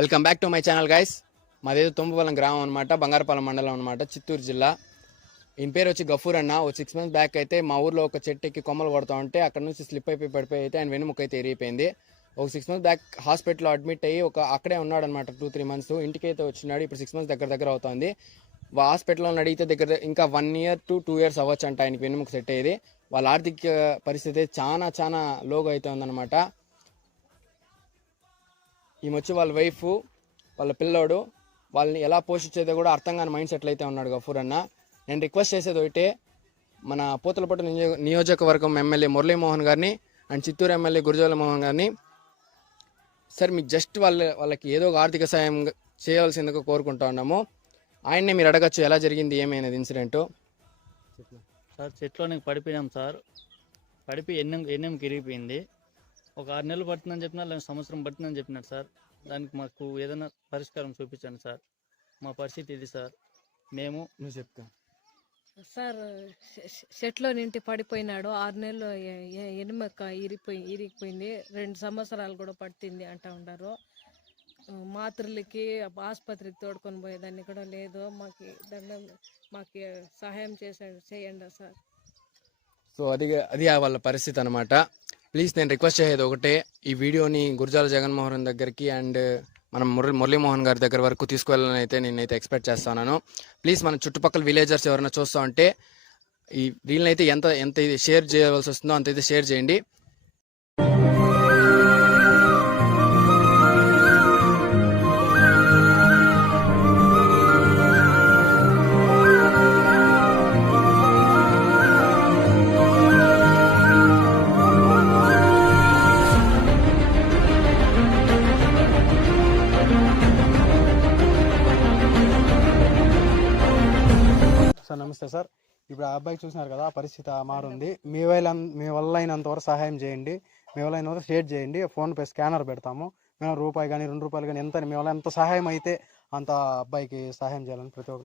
Welcome back to my channel guys. మాదేదో తుంబవలం గ్రామం అనమాట, బంగారపాలెం మండలం అనమాట, చిత్తూరు జిల్లా. ఈయన పేరు వచ్చి గఫూర్ అన్న. ఒక 6 months బ్యాక్ అయితే మా ఊర్లో ఒక చెట్టు ఎక్కి కొమ్మలు కొడతా ఉంటే అక్కడ నుంచి స్లిప్ అయిపోయి పడిపోయి అయితే ఆయన వెనుముక అయితే ఎరిగిపోయింది. ఒక 6 months బ్యాక్ హాస్పిటల్లో అడ్మిట్ అయ్యి అక్కడే ఉన్నాడు అనమాట 2-3 months. ఇంటికి అయితే వచ్చినాడు. ఇప్పుడు 6 months దగ్గర అవుతుంది. హాస్పిటల్లో అడిగితే దగ్గర ఇంకా 1 year to 2 years అవ్వచ్చు అంట ఆయనకి వెనుముక సెట్ అయ్యేది. వాళ్ళ ఆర్థిక పరిస్థితి చాలా లోగా అయితే ఉందన్నమాట. ఈమె వచ్చి వాళ్ళ వైఫ్, వాళ్ళ పిల్లోడు, వాళ్ళని ఎలా పోషించేదో కూడా అర్థం కాని మైండ్ సెట్లు అయితే ఉన్నాడు గఫూర్ అన్న. నేను రిక్వెస్ట్ చేసేది ఒకటే, మన పూతలపట్టు నియోజకవర్గం ఎమ్మెల్యే మురళీమోహన్ గారిని అండ్ చిత్తూరు ఎమ్మెల్యే గురజాల మోహన్ గారిని, సార్ మీకు జస్ట్ వాళ్ళకి ఏదో ఒక ఆర్థిక సాయం చేయవలసిందిగా కోరుకుంటా ఉన్నాము. ఆయన్నే మీరు అడగచ్చు ఎలా జరిగింది ఏమైనది ఇన్సిడెంట్. సార్ చెట్లోనే పడిపోయినాం సార్. పడిపోయి ఎన్నెం కిరిగిపోయింది. ఒక 6 నెలలు పడుతుందని చెప్పినా, లేదా సంవత్సరం పడుతుందని చెప్పినారు సార్. దానికి మాకు ఏదైనా పరిష్కారం చూపించండి సార్. మా పరిస్థితి ఇది సార్. నువ్వు చెప్తా సార్, చెట్లో నింటి పడిపోయినాడు. 6 నెలలు ఎనుమక ఇరిగిపోయింది. 2 సంవత్సరాలు కూడా పడుతుంది అంటూ ఉన్నారు. మాతృలకి ఆసుపత్రికి తోడుకొని పోయేదాన్ని కూడా లేదు. మాకు సహాయం చేయండి సార్. సో అది వాళ్ళ పరిస్థితి అనమాట. ప్లీజ్ నేను రిక్వెస్ట్ చేసేది ఒకటే, ఈ వీడియోని గురజాల జగన్మోహన్ దగ్గరికి అండ్ మనం మురళీమోహన్ గారి దగ్గర వరకు తీసుకువెళ్ళాలని అయితే నేనైతే ఎక్స్పెక్ట్ చేస్తున్నాను. ప్లీజ్ మన చుట్టుపక్కల విలేజర్స్ ఎవరైనా చూస్తూ ఉంటే ఈ రీల్ని అయితే ఎంత షేర్ చేయవలసి వస్తుందో అంతైతే షేర్ చేయండి. సార్ నమస్తే సార్. ఇప్పుడు ఆ అబ్బాయికి చూసినారు కదా, ఆ పరిస్థితి మారుంది. మీ వల్ల అయినంత వరకు సహాయం చేయండి. మీ వల్ల అయినంత వరకు షేర్ చేయండి. ఫోన్పే స్కానర్ పెడతాము. మేము ₹1 కానీ ₹2 కానీ ఎంత మీ వల్ల ఎంత సహాయం అయితే అంత అబ్బాయికి సహాయం చేయాలని ప్రతి ఒక్క